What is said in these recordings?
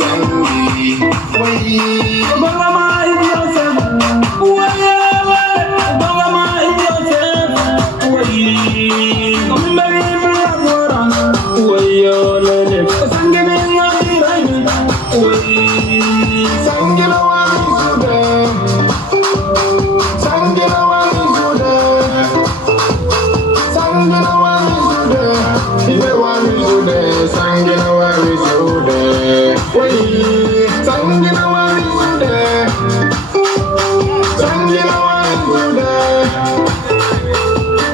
Sangi, why? Bangama is yourself. Bangama is yourself. Come back in my world. Wayo lele. Sangine ngadi raini. Sangi no one is there. Sangi no one is there. Sangi no one is there. If the one is there, Sangi no one is there. Why? Sangi no one is there. Sangi no one is there.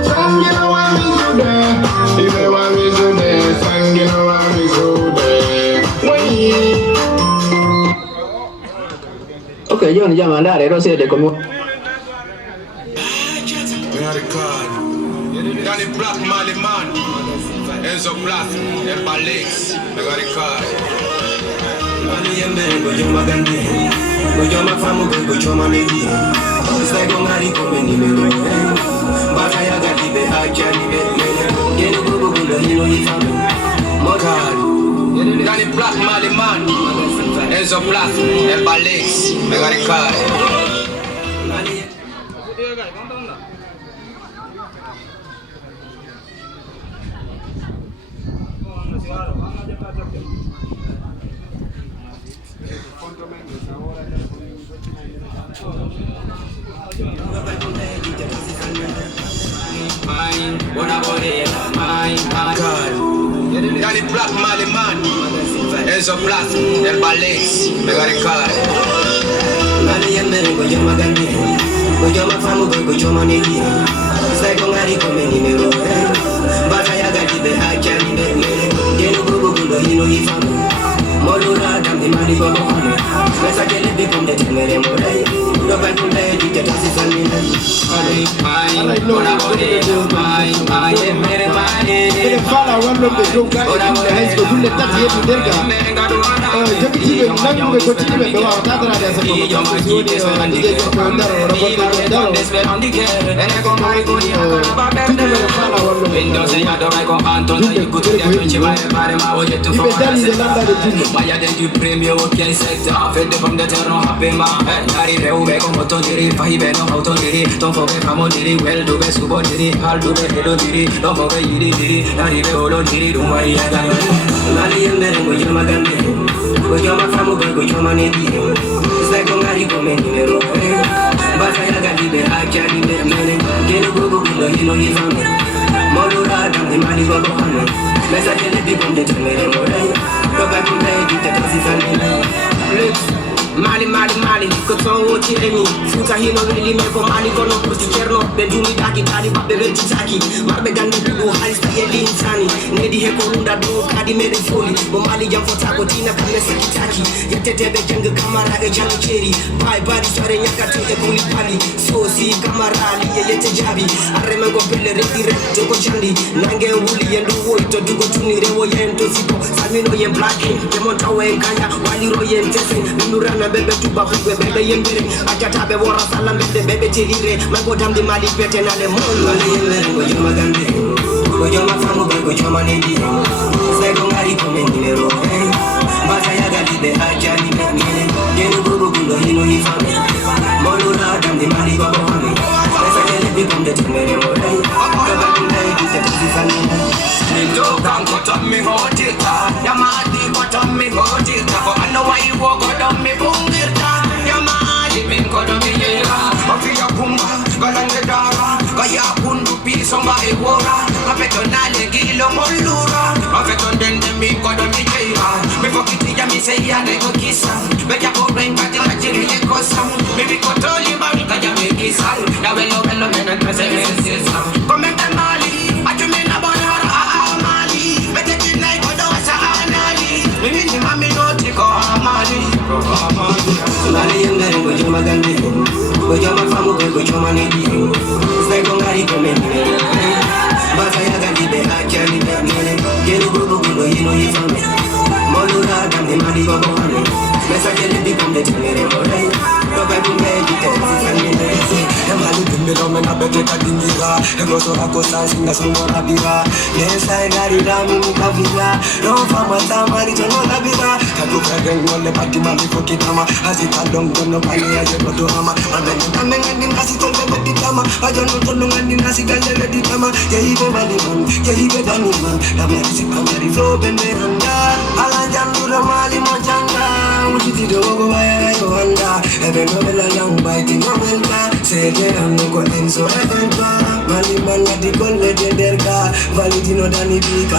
Sangi no one is there. If the one is there, Sangi no one is there. Why? Ok, io andiamo ad andare, Rosy de come. We are the card. Danny Black, Mali Man. Enzo Black, Elba Lakes. We got the card. Mali Yembe, go Joma Gandhi. Go Joma Famu, go Joma Negi. Sego Mari, come Nimero. Bataya Gadibe, Ajanibe. Genu Gugu, Hino Yifamu. Card. Danny Black, Mali Man. Enzo Black, Elba Lakes. We got the card. Danny Black, Mali Man. Enzo Black, Elba Lakes. We got the card. Mali Yembe, go Joma Gandhi. Go Joma Famu, go Joma Negi. Sego Mari, come Nimero. Bataya Gadibe, Ajanibe. Genu Gugu, Hino Yifamu. Molura, Damdi Mali Baba Hame. Mesa Kele Bicom de Temere Morai. Local Kunde, Dita Tassi Salmina. Fala wano be jonga e high school tulle tati yetu derga jabiti be nangu be kotini be wa tadra da sa ko ko ande ko andar ora ko andar fala wano Windows ya do mai ko anto da yuko to ya pinche mai pare ma o yetu ibe dali de landa de tulle Vaya de tu premio que sector fede from the terror happy ma ari reu be como to diri fahi be no auto diri don't forget famo diri well do be subo diri hal do be hedo diri don't forget yiri diri ari be olo diri do mai ya ga Mali Yembe go Joma Gandhi go Joma Famu go Joma Negi sai ko ngari ko me nimero basa ya ga dibe ajani be mene genu go hino yifamu Molura Damdi Mali Baba Hame Mesa Kele Bicom de Temere Morai Local Kunde, Dita Tassi Salmina Mali, koto woti emi Futa hino really me ko Mali kono pusti kerno Be dumi daki tari babbe venti taki Marbe gandi bugu halista yeli insani Nedi heko runda do kadi mede foli Bo Mali jam fota ko tina kame seki taki Yetete be jang kamara e jang cheri Pai bari sore nyaka tete kuli pali Sosi kamara li yete jabi Arreme go pele redi reto ko chandi Nange wuli yendu woito dugo tuni rewo yento siko Samino yen blacking Yemonta wen kanya wali ro yen tesen Nurana bebe tuba fukwe bebe yembere Ajata be wora salam bebe bebe telire Mango damdi Mali pete na le molo Mali yembere go Joma Gandhi Go Joma Famu go Joma Negi Sego ngari kome nimero Basa ya gadibe ajani be mene Genu gugu hino yifamu Molura damdi Mali Baba Hame Mesa Kele Bicom de Temere Morai Local Kunde, Dita Tassi Salmina Nindo kan koto mi hotita. Yamadi koto mi hotita. For I know why you walk on me bungirta. Yamadi min koto mi yera. Mafia kumba, galange dara. Kaya kundu pisomba ewora. Mafeto nale gilo molura. Mafeto dende mi koto mi yera. Me fokiti ya mi say ya nego kisa. Beja ko renga di majiri ye kosa. Me bi koto limba mi kaya me kisa. Ya velo mena kase me sisa. Komenta Mali, atumena bonara. Mali Yembe go Joma Gandhi go Joma Famu go Joma Negi sai ko ngari ko me nimero basa ya ga dibe ajani be mene genu gugu hino yifamu Molura Damdi Mali Baba Hame Mesa Kele Bicom de Temere Morai Local Kunde, Dita Tassi Salmina Mali Bimbe lo mena bete kadingira Ego sora kosa singa sumora bira Nesa ngari ramu mukavira No fama tamari tono labira Kaku Again, all the party man, before Kitama, as it had done, no money, as you go to Hama. And then you come and then as it all the Tama, I don't know, no one in Nasi Gallery Tama, Yahiba Maliman, Yahiba Daniman, the Mercy Pamari Flow, and Alajan to the Mali Mojanga, which is the Ogoya Yohanda, every novel along biting Novelta, say again, no go in so ever. Maliman, the gold legenderka, Valentino Dani Bika,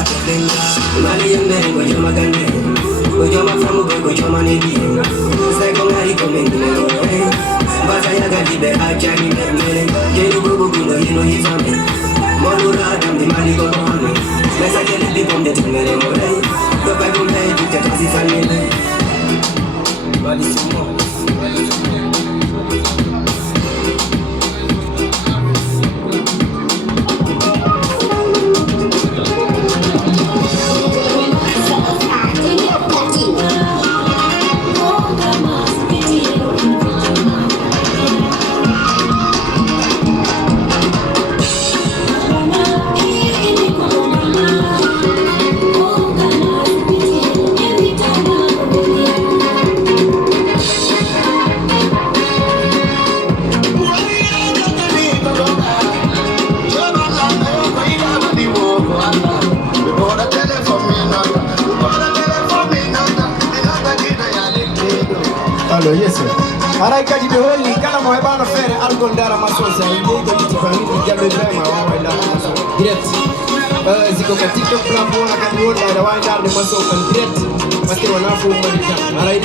Mali and Mary, go to Magani. Go to my family, go to my navy. Second, I recommend you. But I got the bed, I can't even get it. You go, you know he's on me. Monura, the money go on me. Let's get it become the thing. Go back to my education, family. But it's more. Yes, sir. Araika di beholi kana moebana fere algondara masosa ndio kitifanyika jambo jema waenda direct ziko katika platform kadi wote na waenda ni masosa direct basi wanafu mmoja alright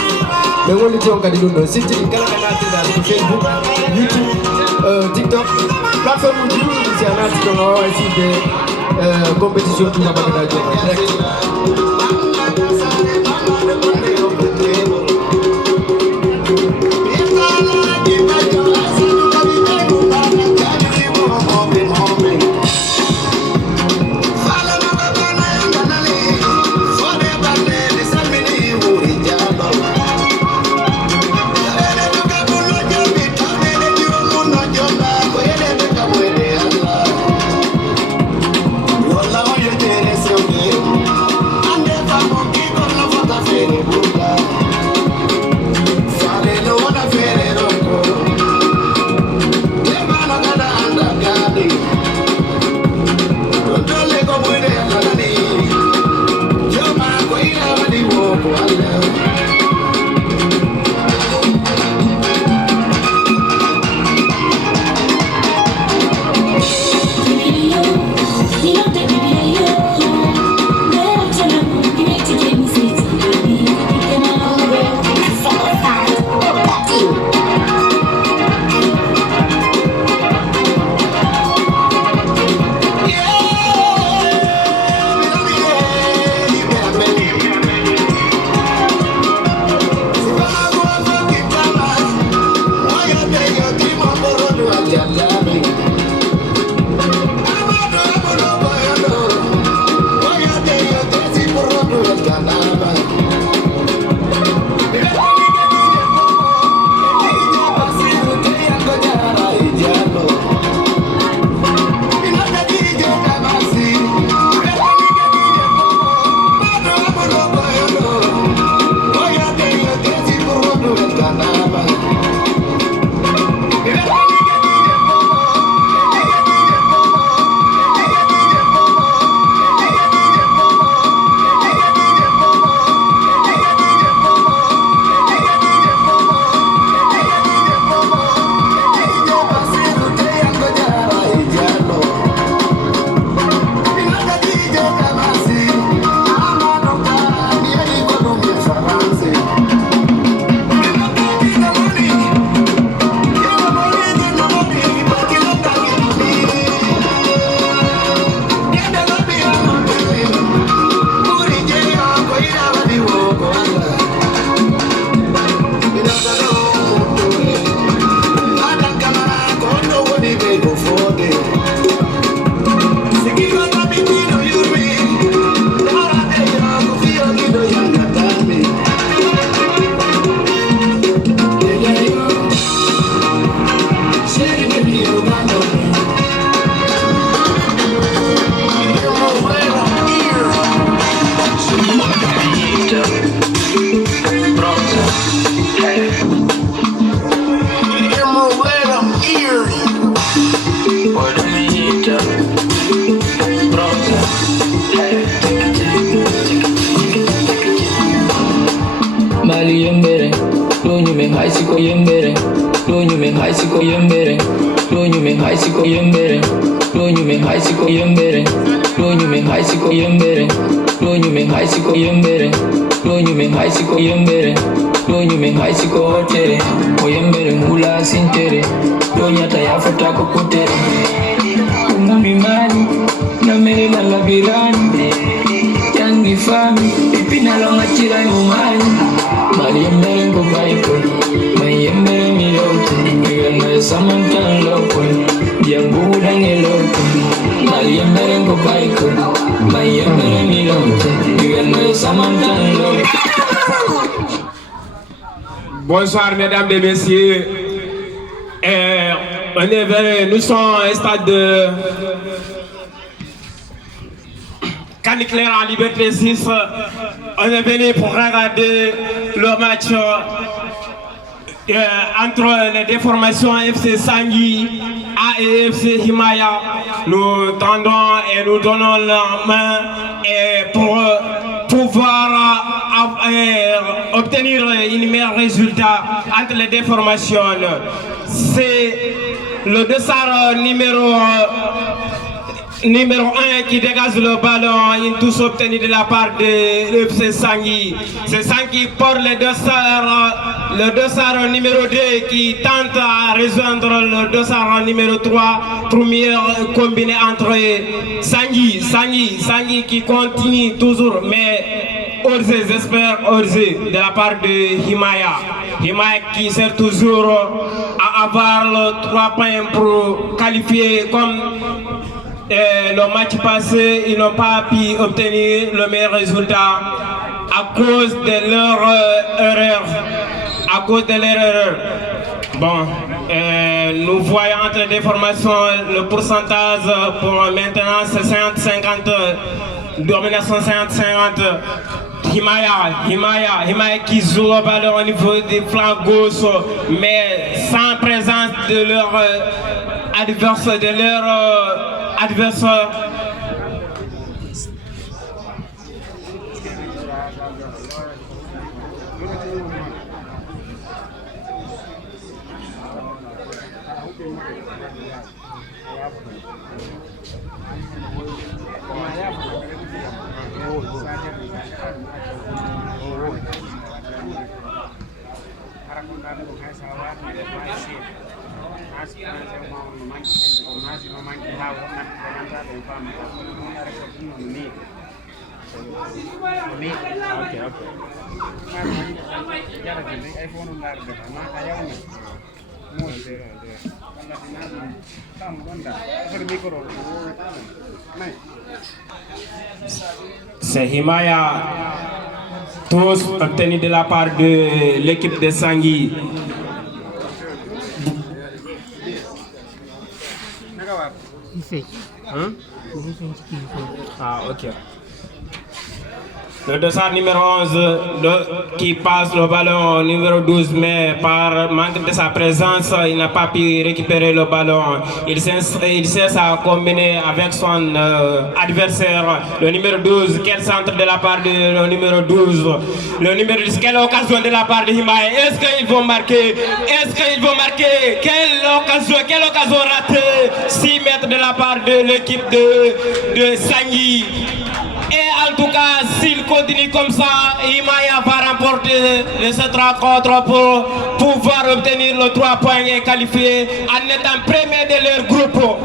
mengoni tonga dilundo sisi kala kana tida Facebook YouTube TikTok platform ndio zianati kwa wao sisi competition tunabagada direct. Mali yembere, don't you make high siko yembere, don't you make high siko yembere, don't you make high siko yembere, don't you make high siko yembere, don't you make high siko yembere, don't you make high siko yembere, don't you make high siko yembere, don't you make high siko hotere, o yembere mula sintere, don't yata yafata kokotere, umumi mani, na mele na labirani, yangi fami, ipina longa chira umani. Mayembere go baiko, mayembere mi lote, mayembere samantan loco, diangu dange loco. Mayembere go baiko, mayembere mi lote, mayembere samantan loco. Bonsoir mesdames et messieurs. Nous sommes au stade de Caniclair en Liberté 6. On est venu pour regarder le match entre les déformations FC Sangui A et FC Himaya. Nous tendons et nous donnons la main pour pouvoir obtenir un meilleur résultat entre les déformations. C'est le dossard numéro 1 qui dégage le ballon, une touche obtenue de la part de l'FC Sangui. C'est Sangui qui porte le dossard numéro 2 qui tente à rejoindre le dossard numéro 3. Première combinée entre Sangui qui continue toujours, mais j'espère de la part de Himaya. Himaya qui sert toujours à avoir le 3 points pour qualifier comme le match passé, ils n'ont pas pu obtenir le meilleur résultat à cause de leur erreur. Bon, nous voyons entre les déformations le pourcentage pour maintenant c'est 50-50, domination 50-50. Himaya qui joue le ballon au niveau des flancs gauche, mais sans présence de leur adversaire. C'est Himaya, tous obtenus de la part de l'équipe de Sangui. Ah, ok. Le dossard numéro 11 qui passe le ballon au numéro 12, mais par manque de sa présence, il n'a pas pu récupérer le ballon. Il cesse à combiner avec son adversaire. Le numéro 12, quel centre de la part de le numéro 12. Le numéro 10, quelle occasion de la part de Himaya. Est-ce qu'ils vont marquer? Quelle occasion ratée? 6 mètres de la part de l'équipe de Sangui. Et en tout cas, s'il continue comme ça, Himaya va remporter cette rencontre pour pouvoir obtenir le 3 points et qualifier en étant premier de leur groupe.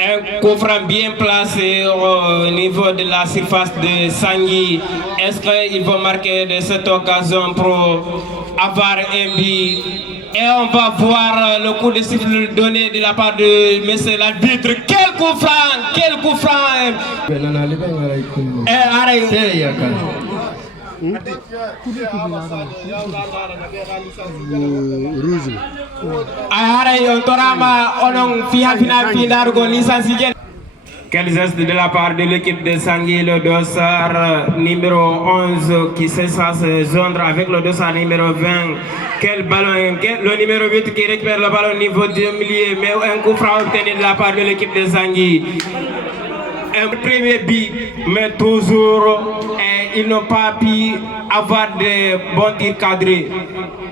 Un coup franc bien placé au niveau de la surface de Sangui. Est-ce qu'ils vont marquer de cette occasion pour avoir un but? Et on va voir le coup de sifflet donné de la part de M. l'arbitre. Quel coup franc! Quel coup franc! Quel geste de la part de l'équipe de Sangui, le dossard numéro 11 qui cesse à se joindre avec le dossard numéro 20. Quel ballon, le numéro 8 qui récupère le ballon au niveau du milieu, mais un coup franc obtenu de la part de l'équipe de Sangui. Un premier but, mais toujours, ils n'ont pas pu avoir de bons tirs cadrés.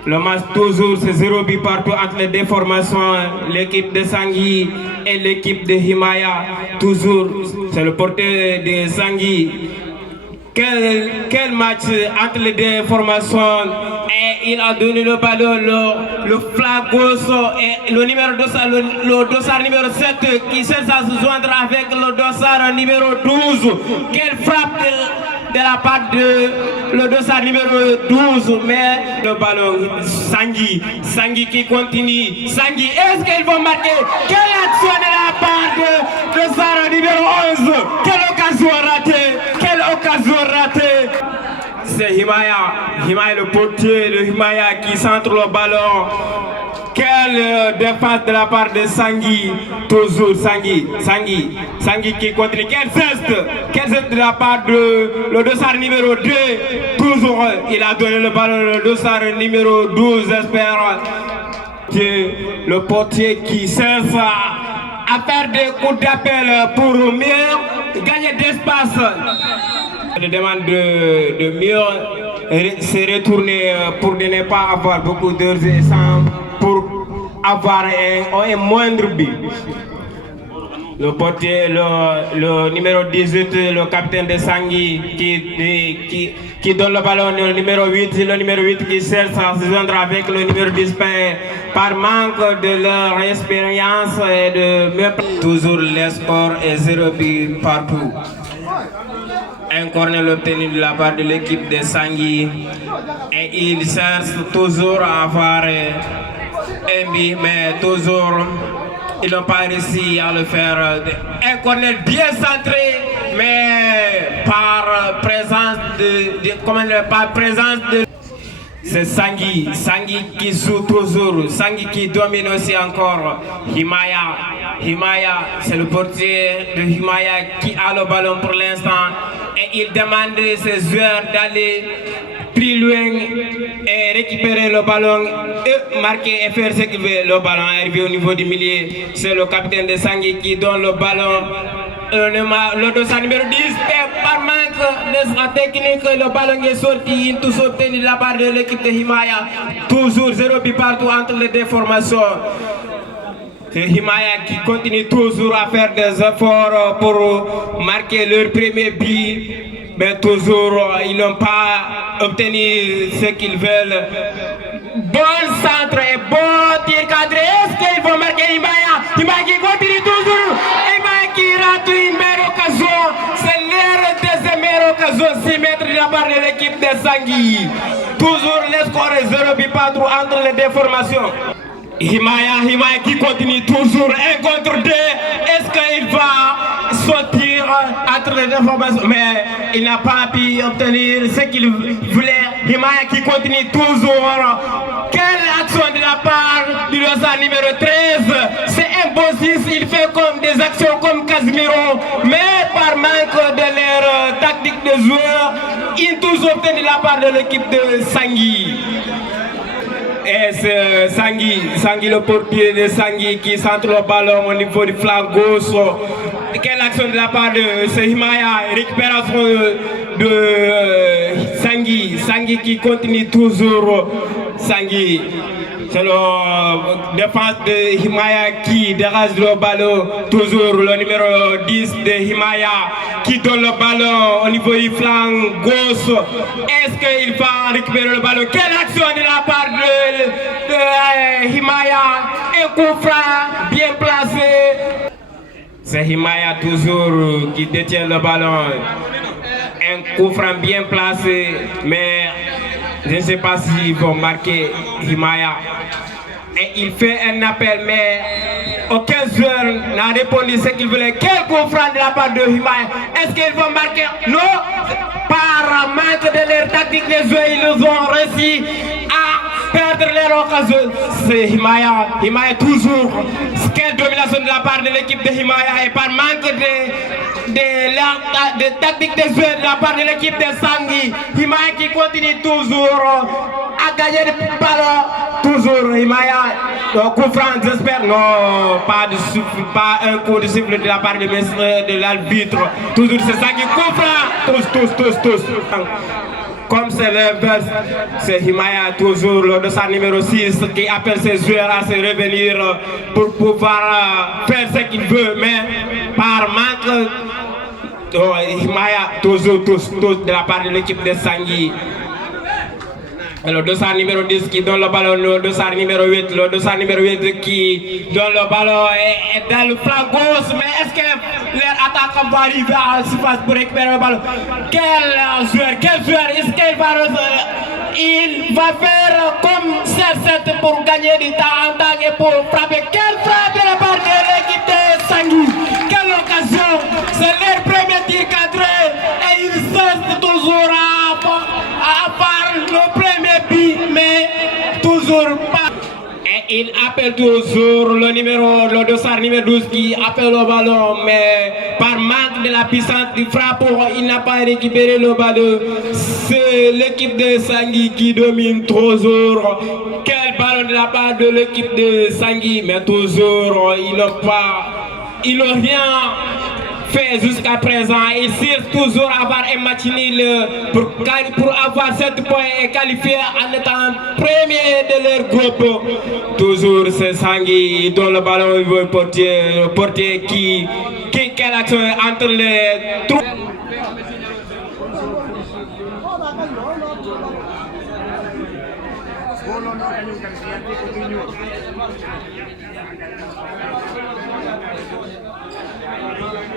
Le match toujours, c'est 0 but partout entre les deux formations, l'équipe de Sangui et l'équipe de Himaya. Toujours, c'est le porteur de Sangui. Quel match entre les deux formations, et il a donné le ballon, le flanc gauche et le numéro dossard, le dossard numéro 7 qui cherche à se joindre avec le dossard numéro 12. Quelle frappe de la part de le dossard numéro 12, mais le ballon, Sangui qui continue. Sangui, est-ce qu'ils vont marquer? Quelle action de la part de dossard numéro 11? Quelle occasion ratée? Quelle occasion ratée? C'est Himaya le portier de Himaya qui centre le ballon. Quelle défense de la part de Sangui, toujours Sangui qui continue. Quel geste de la part de le dossard numéro 2, toujours il a donné le ballon, le dossard numéro 12, j'espère. Le portier qui cherche à faire des coups d'appel pour mieux gagner d'espace. Il demande de mieux se retourner pour ne pas avoir beaucoup d'heures et sans pour avoir un moindre but. Le portier, le numéro 18, le capitaine de Sangui qui donne le ballon au numéro 8, le numéro 8 qui cherche à se joindre avec le numéro 10 par manque de leur expérience et de mieux. Toujours l'espoir est 0 but partout. Un corner obtenu de la part de l'équipe de Sangui et il cherche toujours à avoir un but, mais toujours ils n'ont pas réussi à le faire. Un corner bien centré, mais par présence de c'est Sangui qui joue toujours, Sangui qui domine aussi encore. Himaya, c'est le portier de Himaya qui a le ballon pour l'instant et il demande à ses joueurs d'aller plus loin et récupérer le ballon et marquer et faire ce qu'il veut. Le ballon est arrivé au niveau du milieu, c'est le capitaine de Sangui qui donne le ballon. Le dossard numéro 10, par manque de sa technique, le ballon est sorti, il touche obtenu de la part de l'équipe de Himaya. Toujours 0 but partout entre les deux formations. C'est Himaya qui continue toujours à faire des efforts pour marquer leur premier but, mais toujours ils n'ont pas obtenu ce qu'ils veulent. Bon centre et bon tir cadré. Est-ce qu'ils vont marquer Himaya? Himaya qui continue toujours. Himaya qui rate une meilleure occasion. C'est l'heure de cette meilleure occasion. 6 mètres de la part de l'équipe de Sangui. Toujours le score est 0 but partout entre les deux formations. Himaya qui continue toujours 1 contre 2. Est-ce qu'il va sortir entre les deux formations? Mais il n'a pas pu obtenir ce qu'il voulait. Himaya qui continue toujours. Quelle action de la part du dossard numéro 13? C'est un bon 6, il fait comme des actions comme Casimiro, mais par manque de leur tactique de joueur, il tous obtenu de la part de l'équipe de Sangui. Et c'est Sangui le portier de Sangui qui centre le ballon au niveau du flanc gauche. Quelle action de la part de Himaya, récupération de Sangui qui continue toujours. Sangui, c'est la défense de Himaya qui dégage le ballon, toujours le numéro 10 de Himaya qui donne le ballon au niveau du flanc gauche. Est-ce qu'il va récupérer le ballon? Quelle action de la part de Himaya? Un coup franc bien placé. C'est Himaya toujours qui détient le ballon. Un coup franc bien placé, mais je ne sais pas s'ils vont marquer Himaya. Et il fait un appel, mais aucun joueur n'a répondu ce qu'il voulait. Quel coup franc de la part de Himaya? Est-ce qu'ils vont marquer? Non! Par manque de leur tactique, les joueurs ils ont réussi à perdre leur occasion. C'est Himaya. Himaya toujours. Quelle domination de la part de l'équipe de Himaya, et par manque de tactique des joueurs de la part de l'équipe de Sangui. Himaya qui continue toujours à gagner des ballons. Toujours Himaya. Coup franc, j'espère. Non, pas un coup de sifflet de la part de l'arbitre. Toujours c'est Sangui. Coup franc. Tous. Comme c'est l'inverse, c'est Himaya toujours le dossard numéro 6 qui appelle ses joueurs à se revenir pour pouvoir faire ce qu'il veut, mais par manque, Himaya toujours tous de la part de l'équipe de Sangui. Le dossard numéro 10 qui donne le ballon, le dossard numéro 8, le dossard numéro 8 qui donne le ballon et dans le flanc gauche, mais est-ce que leur attaquant va arriver à la surface pour récupérer le ballon? Quel joueur, est-ce qu'il va faire comme CR7 pour gagner du temps en temps et pour frapper? Quelle frappe de la part de l'équipe de Sangui? Quelle occasion! C'est leur premier tir cadré et ils cessent toujours à part le premier but, mais toujours pas. Et il appelle toujours le dossard numéro 12 qui appelle le ballon, mais par manque de la puissance du frappe, il n'a pas récupéré le ballon. C'est l'équipe de Sangui qui domine toujours. Quel ballon de la part de l'équipe de Sangui, mais toujours ils n'ont rien fait jusqu'à présent. Ils cherchent toujours à avoir un match nul pour avoir 7 points et qualifier en étant premier de leur groupe. Toujours c'est Sangui dont le ballon il veut porter quelle action entre les troupes.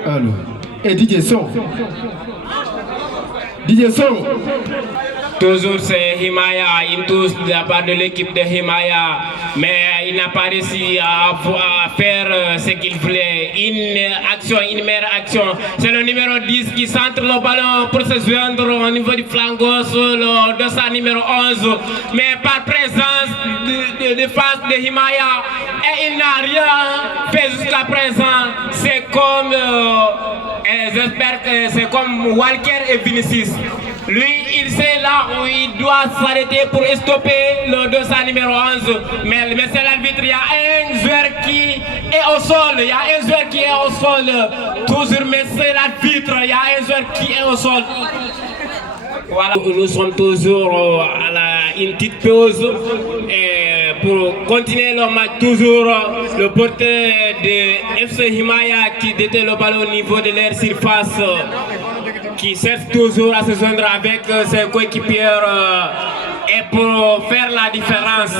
Alors, et DJ Son. Toujours c'est Himaya, il touche de la part de l'équipe de Himaya, mais il n'a pas réussi à faire ce qu'il voulait. Une meilleure action. C'est le numéro 10 qui centre le ballon pour se joindre au niveau du flanc gauche, le dossard numéro 11. Mais par présence de défense de Himaya, et il n'a rien fait jusqu'à présent. C'est comme, j'espère que c'est comme Walker et Vinicius. Lui, il sait là où il doit s'arrêter pour stopper le dossard numéro 11. Mais c'est l'arbitre, il y a un joueur qui est au sol. Toujours, mais c'est l'arbitre, il y a un joueur qui est au sol. Voilà, nous sommes toujours à une petite pause. Et pour continuer le match, toujours le porteur de FC Himaya qui détient le ballon au niveau de leur surface, qui cherche toujours à se joindre avec ses coéquipiers et pour faire la différence.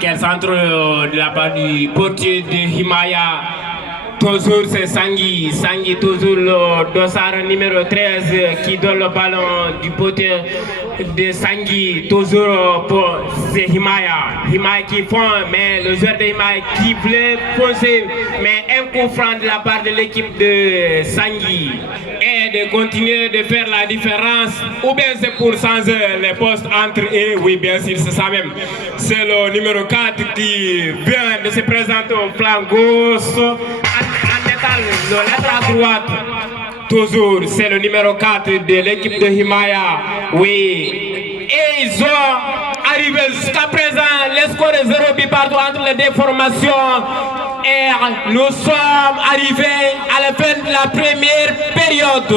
Quel centre de la part du portier de Himaya. Toujours c'est Sangui, toujours le dossard numéro 13 qui donne le ballon du portier de Sangui. Toujours pour c'est Himaya qui fond, mais le joueur de Himaya qui voulait foncer, mais un coup franc de la part de l'équipe de Sangui. Et de continuer de faire la différence, ou bien c'est pour changer les postes entre eux. Oui, bien sûr, c'est ça même. C'est le numéro 4 qui vient de se présenter au flanc gauche. Le lettre à droite, toujours, c'est le numéro 4 de l'équipe de Himaya. Oui. Et ils ont arrivé jusqu'à présent, les scores est 0 but partout entre les deux formations. Et nous sommes arrivés à la fin de la première période.